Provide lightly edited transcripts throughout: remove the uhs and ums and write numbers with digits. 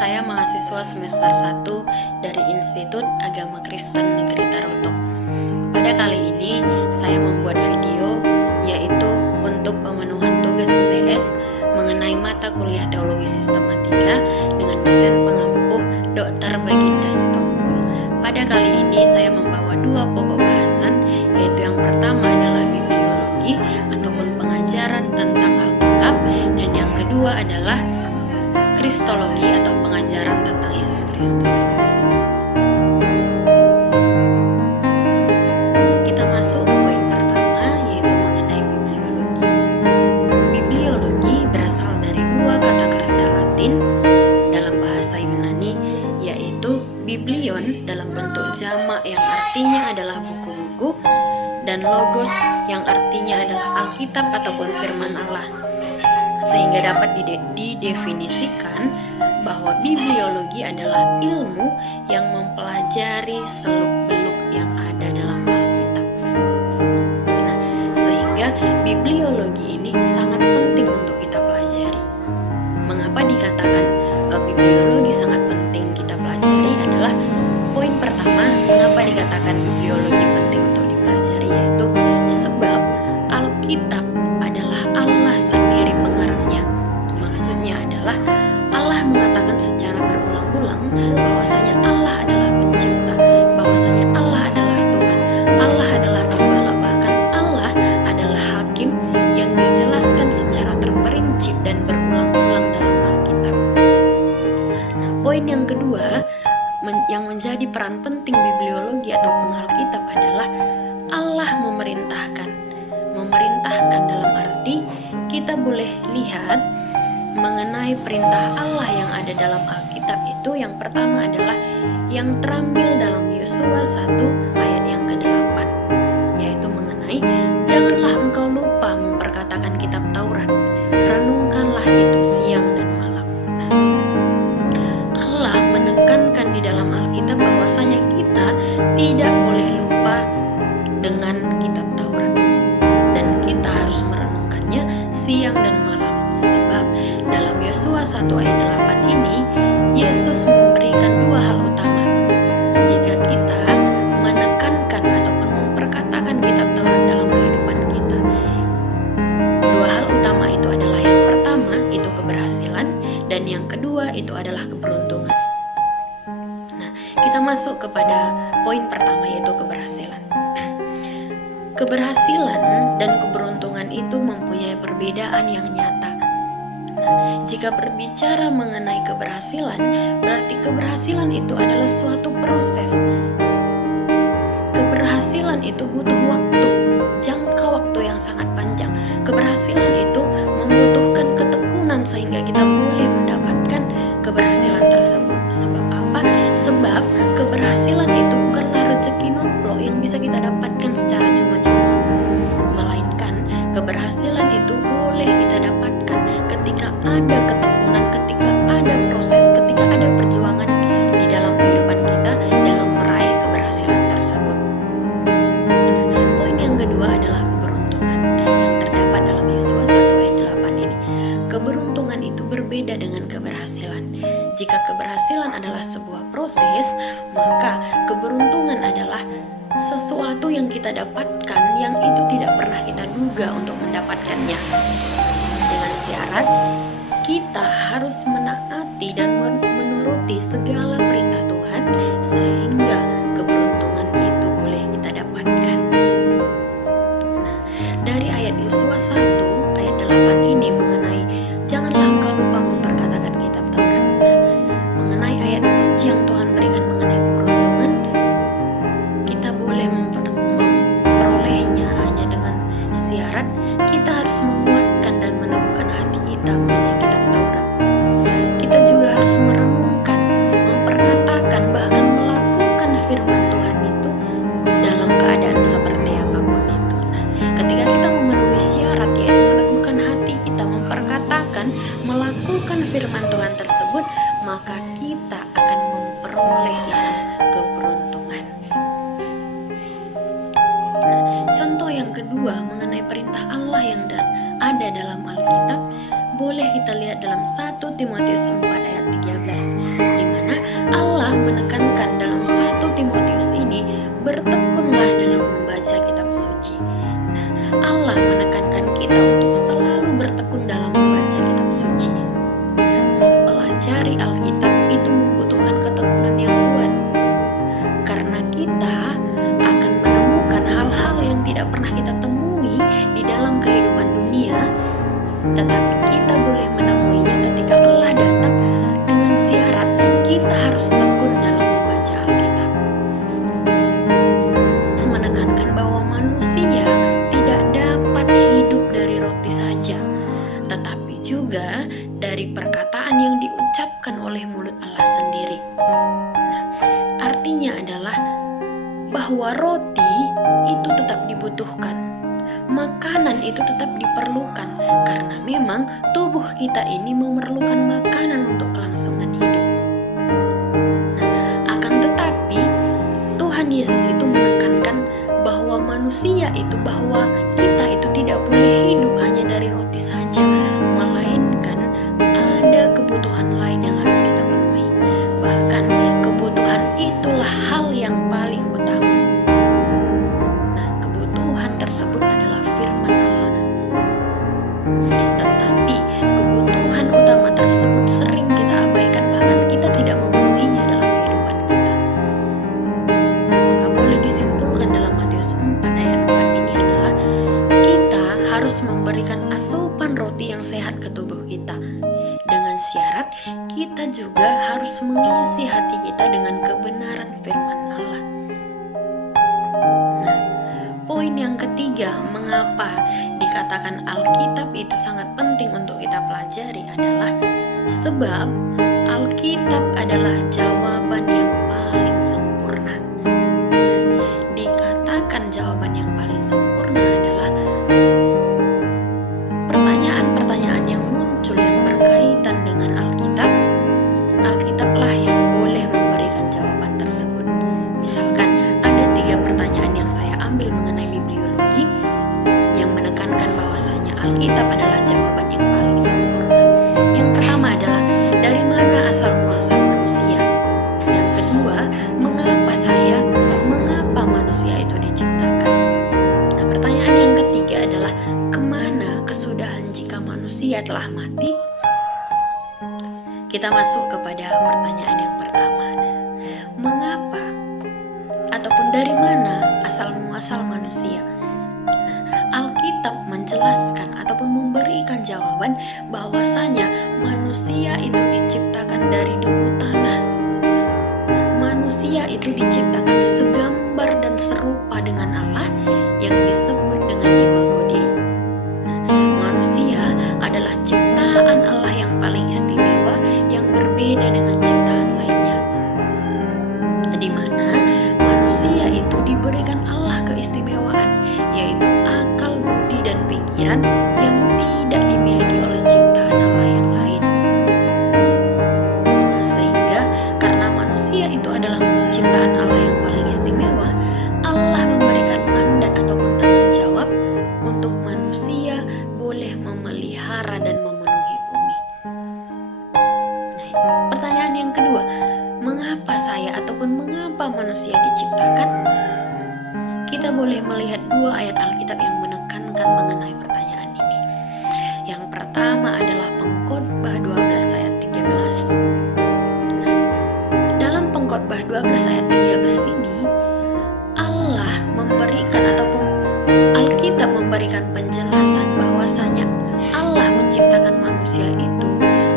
saya mahasiswa semester 1 dari Institut Agama Kristen Negeri Taroto. Pada kali ini, saya membuat video yaitu untuk pemenuhan tugas UTS mengenai mata kuliah Teologi Sistematika dengan dosen pengampu Dr. Baginda Sitompul. Pada kali ini, saya membawa dua pokok bahasan, yaitu yang pertama adalah bibliologi ataupun pengajaran tentang Alkitab, dan yang kedua adalah kristologi atau pengajaran tentang Yesus Kristus. Kita masuk ke poin pertama, yaitu mengenai bibliologi. Bibliologi berasal dari dua kata kerja Latin dalam bahasa Yunani, yaitu biblion dalam bentuk jamak yang artinya adalah buku-buku, dan logos yang artinya adalah Alkitab ataupun firman Allah, sehingga dapat didefinisikan bahwa bibliologi adalah ilmu yang mempelajari seluk-beluk yang ada dalam Alkitab. Nah, sehingga bibliologi ini sangat penting untuk kita pelajari. Mengapa dikatakan bibliologi sangat penting kita pelajari adalah poin pertama, mengapa dikatakan bibliologi penting untuk dipelajari, yaitu sebab Alkitab adalah Allah sendiri pengarangnya. Maksudnya adalah Allah mengatakan secara berulang-ulang bahwasanya Allah adalah pencipta, bahwasanya Allah adalah Tuhan, Allah adalah Gembala, bahkan Allah adalah hakim yang dijelaskan secara terperinci dan berulang-ulang dalam Alkitab. Nah, poin yang kedua yang menjadi peran penting bibliologi ataupun Alkitab adalah Allah memerintahkan dalam arti kita boleh lihat mengenai perintah Allah yang ada dalam Alkitab itu. Yang pertama adalah yang terambil dalam Yosua 1 ayat yang ke-8, yaitu mengenai janganlah engkau lupa memperkatakan kitab Taurat, renungkanlah itu siang dan malam. Nah, Allah menekankan di dalam Alkitab bahwasanya kita tidak boleh lupa dengan kitab Taurat, dan kita harus merenungkannya siang dan malam. Sebab dalam Yosua 1 ayat 8 ini, Yesus memberikan dua hal utama. Jika kita menekankan ataupun memperkatakan kitab Taurat dalam kehidupan kita, dua hal utama itu adalah yang pertama itu keberhasilan, dan yang kedua itu adalah keberuntungan. Nah, kita masuk kepada poin pertama, yaitu keberhasilan. Keberhasilan dan keberuntungan itu mempunyai perbedaan yang nyata. Nah, jika berbicara mengenai keberhasilan, berarti keberhasilan itu adalah suatu proses. Keberhasilan itu butuh waktu, jangka waktu yang sangat panjang. Keberhasilan itu membutuhkan ketekunan sehingga kita boleh mendapatkan keberhasilan tersebut. Sebab apa? Sebab keberhasilan itu bukanlah rezeki nomplok yang bisa kita dapatkan secara cuma-cuma, melainkan keberhasilan itu boleh kita dapatkan ketika ada ketekunan, ketika ada proses, ketika ada perjuangan di dalam kehidupan kita dalam meraih keberhasilan tersebut. Nah, poin yang kedua adalah keberuntungan yang terdapat dalam Yosua 1 ayat 8 ini. Keberuntungan itu berbeda dengan keberhasilan. Jika keberhasilan adalah sebuah proses, maka keberuntungan adalah sesuatu yang kita dapatkan yang itu tidak pernah kita duga untuk mendapatkannya. Dengan syarat kita harus menaati dan menuruti segala perintah Tuhan sehingga keberuntungan itu boleh kita dapatkan. Nah, dari ayat Yosua 1 ayat 8 ini mengenai janganlah engkau lupa memperkatakan kitab Taurat. Mengenai ayat kunci yang Tuhan berikan mengenai keberuntungan, kita boleh memperolehnya hanya dengan syarat kita harus menguatkan dan meneguhkan hati kita mengenai kitab Taurat. Kita juga harus merenungkan, memperkatakan, bahkan melakukan firman Tuhan itu dalam keadaan seperti apapun itu. Nah, ketika kita memenuhi syarat, yaitu meneguhkan hati kita, memperkatakan, melakukan firman Tuhan tersebut, maka kita akan memperoleh itu keberuntungan. Nah, contoh yang kedua mengenai perintah Allah yang ada dalam Alkitab boleh kita lihat dalam 1 Timotius 4 ayat 13. Alkitab itu membutuhkan ketekunan yang kuat, karena kita akan menemukan hal-hal yang tidak pernah kita temui di dalam kehidupan dunia, tetapi kita boleh menemuinya ketika Allah datang dengan syarat kita harus tekun dalam membaca Alkitab. Menekankan bahwa manusia tidak dapat hidup dari roti saja, tetapi juga dari perkataan yang diucapkan oleh mulut Allah sendiri. Nah, artinya adalah bahwa roti itu tetap dibutuhkan, makanan itu tetap diperlukan, karena memang tubuh kita ini memerlukan makanan untuk kelangsungan hidup. Nah, akan tetapi Tuhan Yesus itu menekankan bahwa manusia itu, bahwa kita itu tidak boleh hidup hanya dari roti saja, melainkan ada kebutuhan lain yang harus kita penuhi. Bahkan kebutuhan itulah hal yang paling utama. Nah, kebutuhan tersebut adalah firman Allah. Tetapi kebutuhan utama tersebut sering kita abaikan, bahkan kita tidak memenuhinya dalam kehidupan kita. Maka boleh disimpulkan dalam Matius 4 ayat 4 ini adalah kita harus memberikan asupan roti yang sehat ke tubuh kita, dengan syarat kita juga harus mengisi hati kita dengan kebenaran firman Allah. Nah, poin yang ketiga, mengapa dikatakan Alkitab itu sangat penting untuk kita pelajari adalah sebab Alkitab adalah jawaban yang paling sempurna. Dikatakan jawaban yang paling sempurna adalah pertanyaan-pertanyaan yang muncul yang berkaitan dengan Alkitab. Alkitablah yang boleh memberikan jawaban tersebut. Misalkan ada 3 pertanyaan yang saya ambil mengenai bibliologi yang menekankan bahwasanya Alkitab adalah jawaban yang paling sempurna. Yang pertama adalah, dari mana asal muasal manusia? Yang kedua, mengapa manusia itu diciptakan? Nah, pertanyaan yang ketiga adalah, kemana kesudahan jika manusia telah mati? Kita masuk kepada pertanyaan yang pertama. Mengapa ataupun dari mana asal muasal manusia? Nah, Alkitab menjelaskan ataupun memberikan jawaban bahwasanya manusia itu diciptakan dari debu tanah. Manusia itu diciptakan segambar dan serupa dengan Allah yang disebut dengan imago Dei. Nah, manusia adalah ciptaan Allah yang paling istimewa, yang berbeda dengan ciptaan lainnya, di mana manusia itu diberikan Allah keistimewaan, yaitu akal, budi, dan pikiran yang tidak dimiliki oleh ciptaan Allah yang lain. Nah, sehingga karena manusia itu adalah ciptaan Allah yang paling istimewa, Allah memberikan mandat ataupun tanggung jawab untuk manusia boleh memelihara dan memenuhi bumi. Nah, pertanyaan yang kedua, mengapa saya ataupun mengapa manusia diciptakan? Kita boleh melihat 2 ayat Alkitab yang menekankan mengenai pertanyaan ini. Yang pertama adalah Pengkhotbah 12 ayat 13. Nah, dalam Pengkhotbah 12 ayat 13 ini, Allah memberikan ataupun Alkitab memberikan penjelasan bahwasanya Allah menciptakan manusia itu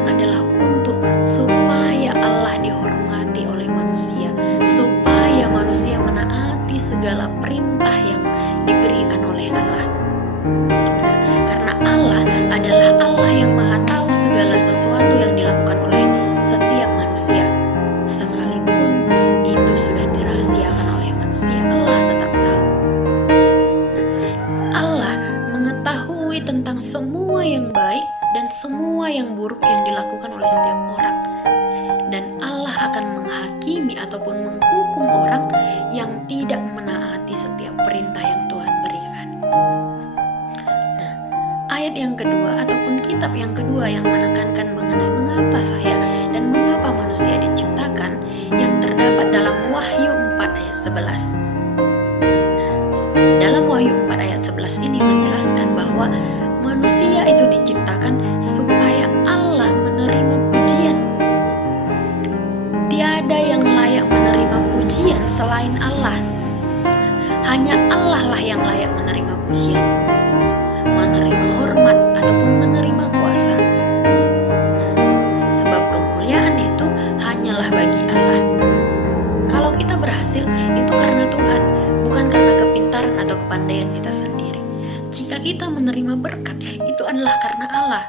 adalah untuk supaya Allah dihormati oleh manusia, supaya manusia menaati segala perintah yang diberikan oleh Allah. Karena Allah adalah Allah yang Maha Tahu segala sesuatu yang dilakukan oleh setiap manusia, sekalipun itu sudah dirahasiakan oleh manusia, Allah tetap tahu. Allah mengetahui tentang semua yang baik dan semua yang buruk yang dilakukan oleh setiap orang, dan Allah akan menghakimi ataupun menghukum orang yang tidak menaati setiap perintah yang Tuhan berikan. Nah, ayat yang kedua ataupun kitab yang kedua yang menekankan mengenai mengapa saya dan mengapa manusia diciptakan, yang terdapat dalam Wahyu 4 ayat 11. Dalam Wahyu 4 ayat 11 ini menjelaskan bahwa manusia itu diciptakan supaya Allah menerima pujian. selain Allah. Hanya Allah lah yang layak menerima pujian, menerima hormat, ataupun menerima kuasa. Sebab kemuliaan itu hanyalah bagi Allah. Kalau kita berhasil, itu karena Tuhan, bukan karena kepintaran atau kepandaian kita sendiri. Jika kita menerima berkat, itu adalah karena Allah.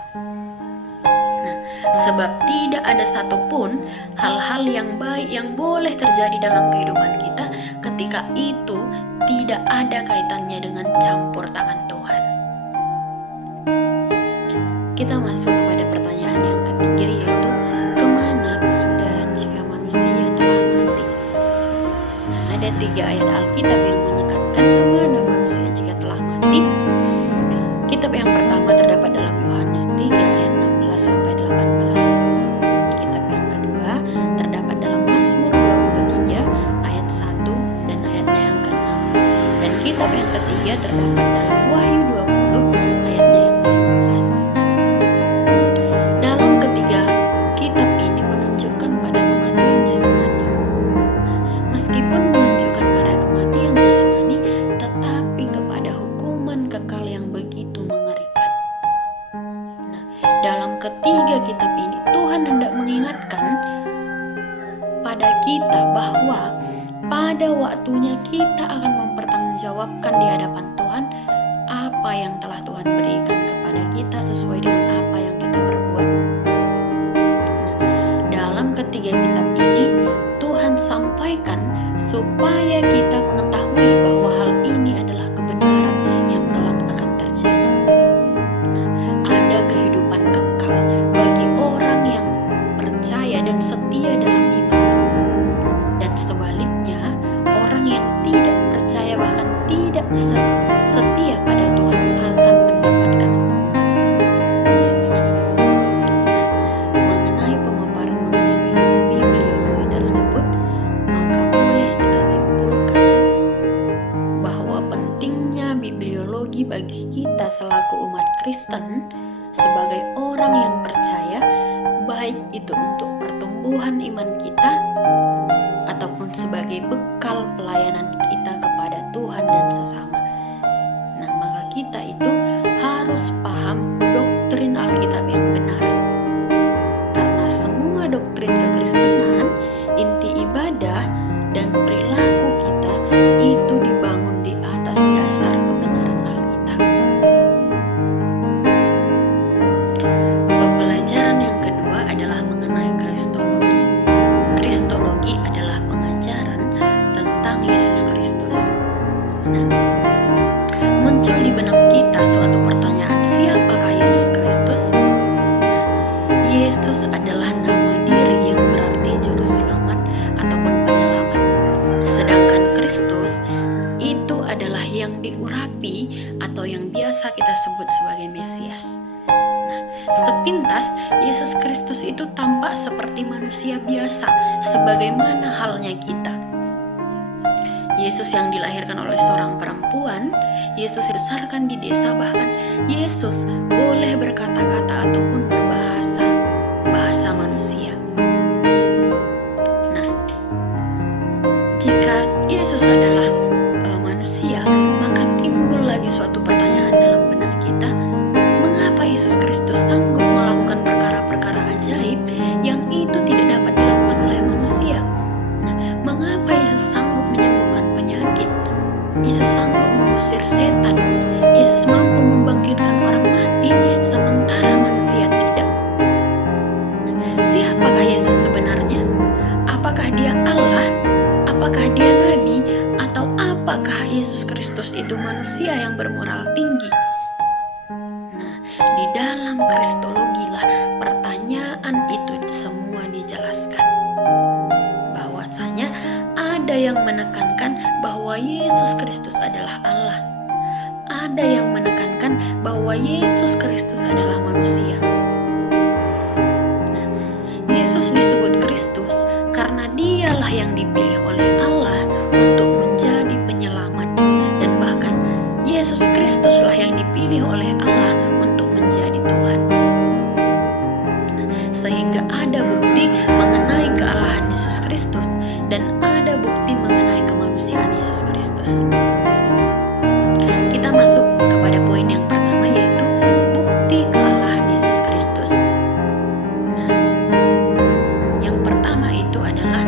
Sebab tidak ada satupun hal-hal yang baik yang boleh terjadi dalam kehidupan kita ketika itu tidak ada kaitannya dengan campur tangan Tuhan. Kita masuk kepada pertanyaan yang ketiga, yaitu kemana kesudahan jika manusia telah mati? Ada 3 ayat Alkitab yang menekankan kemana manusia jika telah mati. Kitab yang pertama terdapat dalam Yohanes 3 ayat 16 sampai 18. Kitab yang kedua terdapat dalam Mazmur 23 ayat 1 dan ayatnya yang ke-6. Dan kitab yang ketiga terdapat dalam Wahyu 20 ayatnya yang ke-15. Dalam ketiga kitab ini menunjukkan pada kematian jasmani. Meskipun menunjukkan pada kematian jasmani, tetapi kepada hukuman kekal yang begitu mengerikan. Dalam ketiga kitab ini Tuhan hendak mengingatkan pada kita bahwa pada waktunya kita akan mempertanggungjawabkan di hadapan Tuhan apa yang telah Tuhan berikan kepada kita sesuai dengan apa yang kita perbuat. Dalam ketiga kitab ini Tuhan sampaikan supaya kita mengetahui bahwa hal ini adalah kebenaran yang kelak akan terjadi. Ada kehidupan kekal bagi orang yang percaya dan setia dalam iman. Dan sebaliknya, orang yang tidak percaya bahkan tidak setia pada Tuhan akan mendapatkan hukuman. Mengenai pemaparan mengenai bibliologi tersebut, maka boleh kita simpulkan bahwa pentingnya bibliologi bagi kita selaku umat Kristen sebagai orang yang percaya, baik itu untuk pertumbuhan iman kita ataupun sebagai bekal pelayanan kita kepada Tuhan dan sesama. Maka kita itu harus paham doktrin Alkitab yang benar. Karena semua doktrin kekristenan, inti ibadah dan perilaku kita itu dibangun di atas dasar kebenaran Alkitab. Pembelajaran yang kedua adalah mengenai Kristologi. Kristologi adalah pengajaran tentang Yesus Kristus. Muncul di benak kita suatu pertanyaan, siapakah Yesus Kristus? Yesus adalah nama diri yang berarti juru selamat ataupun penyelamat. Sedangkan Kristus itu adalah yang diurapi atau yang biasa kita sebut sebagai Mesias. Sepintas Yesus Kristus itu tampak seperti manusia biasa, sebagaimana halnya kita. Yesus yang dilahirkan oleh seorang perempuan, Yesus dibesarkan di desa, bahkan Yesus boleh berkata-kata ataupun bahasa manusia. Jika Yesus adalah manusia, maka timbul lagi suatu pertanyaan dalam benak kita, mengapa Yesus Kristus sanggup melakukan perkara-perkara ajaib yang itu tidak dapat dilakukan oleh manusia? Mengapa Yesus sanggup menyembuhkan penyakit? Yesus sanggup mengusir setan. Yesus mampu membangkitkan orang mati, sementara manusia tidak. Siapakah Yesus sebenarnya? Apakah dia Allah? Apakah dia nabi? Atau apakah Yesus Kristus itu manusia yang bermoral tinggi? Di dalam Kristologi lah pertanyaan itu semua dijelaskan. Bahwasanya ada yang menekankan bahwa Yesus Kristus adalah Allah. Ada yang menekankan bahwa Yesus Kristus adalah manusia. Yesus disebut Kristus karena dialah yang dipilih oleh Allah untuk menjadi penyelamat. Dan bahkan Yesus Kristuslah yang dipilih oleh Allah untuk menjadi Tuhan. Sehingga ada bukti mengenai kealahan Yesus Kristus dan ada bukti mengenai pertama itu adalah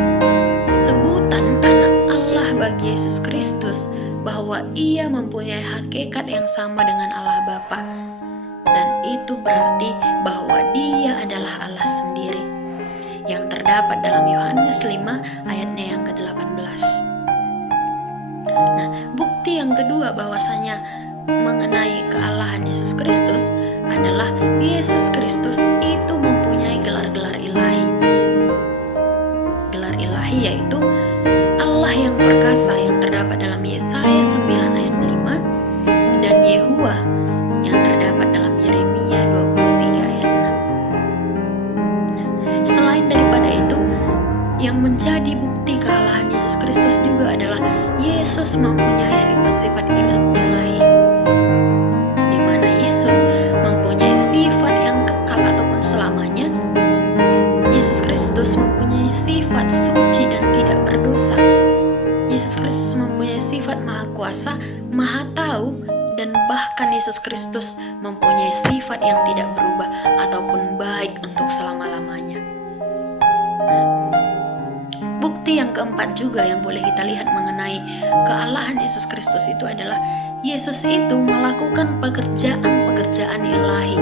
sebutan anak Allah bagi Yesus Kristus, bahwa ia mempunyai hakikat yang sama dengan Allah Bapa. Dan itu berarti bahwa dia adalah Allah sendiri, yang terdapat dalam Yohanes 5 ayatnya yang ke-18. Nah, bukti yang kedua bahwasanya mengenai kealahan Yesus Kristus adalah Yesus Kristus itu mempunyai gelar-gelar ilahi. Gelar ilahi yaitu Allah yang perkasa yang terdapat dalam Yesaya 9 ayat 5 dan Yehuwa yang terdapat dalam Yeremia 23 ayat 6. Nah, selain daripada itu, yang menjadi bukti kealahan Yesus Kristus juga adalah Yesus mempunyai sifat-sifat ilahi, di mana Yesus mempunyai sifat yang kekal ataupun selamanya. Yesus Kristus mempunyai sifat suci dan tidak berdosa. Yesus Kristus mempunyai sifat maha kuasa, maha tahu, dan bahkan Yesus Kristus mempunyai sifat yang tidak berubah ataupun baik untuk selama-lamanya. Bukti yang keempat juga yang boleh kita lihat mengenai kealahan Yesus Kristus itu adalah Yesus itu melakukan pekerjaan-pekerjaan ilahi.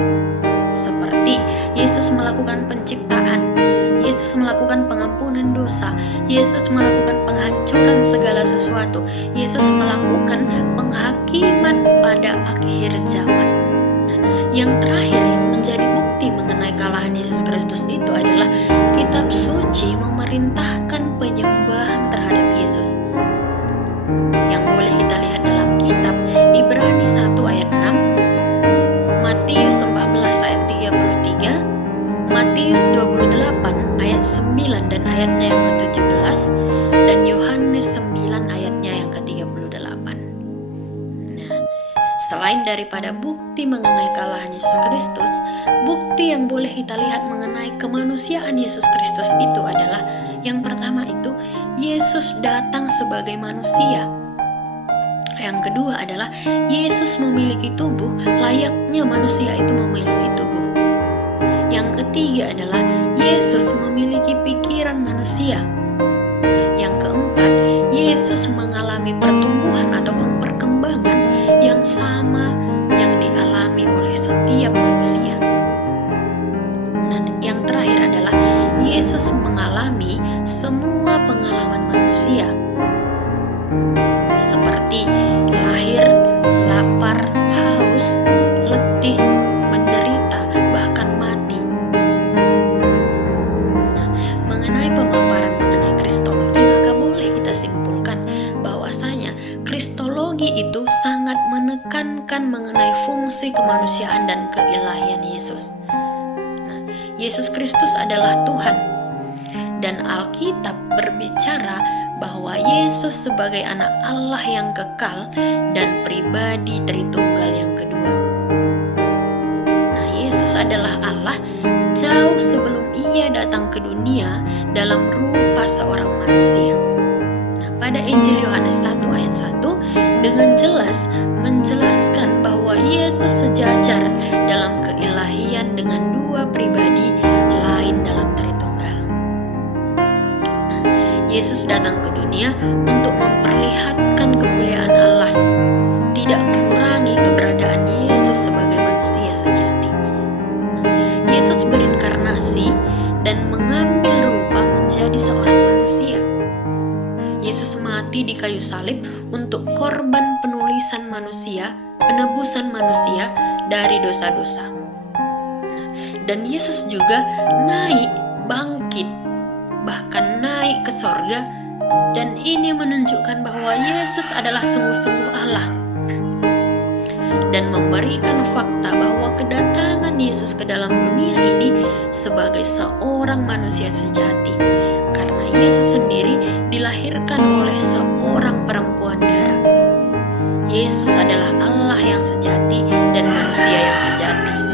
Seperti Yesus melakukan penciptaan, Yesus melakukan pengampunan dosa, Yesus melakukan penghancuran segala sesuatu, Yesus melakukan penghakiman pada akhir zaman. Yang terakhir yang menjadi bukti mengenai kealahan Yesus Kristus itu adalah kitab suci memerintahkan penyembahan terhadap Yesus, yang boleh kita lihat dalam kitab Ibrani 1 ayat 6, Matius 14 ayat 33, Matius 28 ayat 9 dan ayatnya yang ke-17, dan Yohanes 9 ayatnya yang ke-38. Nah, selain daripada bukti mengenai kealahan Yesus Kristus, bukti yang boleh kita lihat mengenai kemanusiaan Yesus Kristus itu adalah yang pertama itu Yesus datang sebagai manusia. Yang kedua adalah Yesus memiliki tubuh layaknya manusia itu memiliki tubuh. Yang ketiga adalah Yesus memiliki pikiran manusia. Yang keempat, Yesus mengalami pertumbuhan ataupun perkembangan yang sama yang dialami oleh setiap manusia. Dan yang terakhir adalah Yesus mengalami semua pengalaman manusia, seperti lahir, lapar, haus, letih, menderita, bahkan mati. Nah, mengenai pemaparan mengenai kristologi, maka boleh kita simpulkan bahwasanya kristologi itu sangat menekankan mengenai fungsi kemanusiaan dan keilahian Yesus. Nah, Yesus Kristus adalah Tuhan, dan Alkitab berbicara bahwa Yesus sebagai anak Allah yang kekal dan pribadi Tritunggal yang kedua. Nah, Yesus adalah Allah jauh sebelum ia datang ke dunia dalam rupa seorang manusia. Nah, pada Injil Yohanes 1 ayat 1 dengan jelas menjelaskan bahwa Yesus sejajar dalam keilahian dengan dua pribadi lain dalam Tritunggal. Yesus datang ke dunia untuk memperlihatkan kemuliaan Allah, tidak mengurangi keberadaan Yesus sebagai manusia sejati. Yesus berinkarnasi dan mengambil rupa menjadi seorang manusia. Yesus mati di kayu salib untuk korban penulisan manusia, penebusan manusia dari dosa-dosa. Dan Yesus juga naik, bangkit, bahkan naik ke sorga, dan ini menunjukkan bahwa Yesus adalah sungguh-sungguh Allah, dan memberikan fakta bahwa kedatangan Yesus ke dalam dunia ini sebagai seorang manusia sejati, karena Yesus sendiri dilahirkan oleh seorang perempuan darah. Yesus adalah Allah yang sejati dan manusia yang sejati.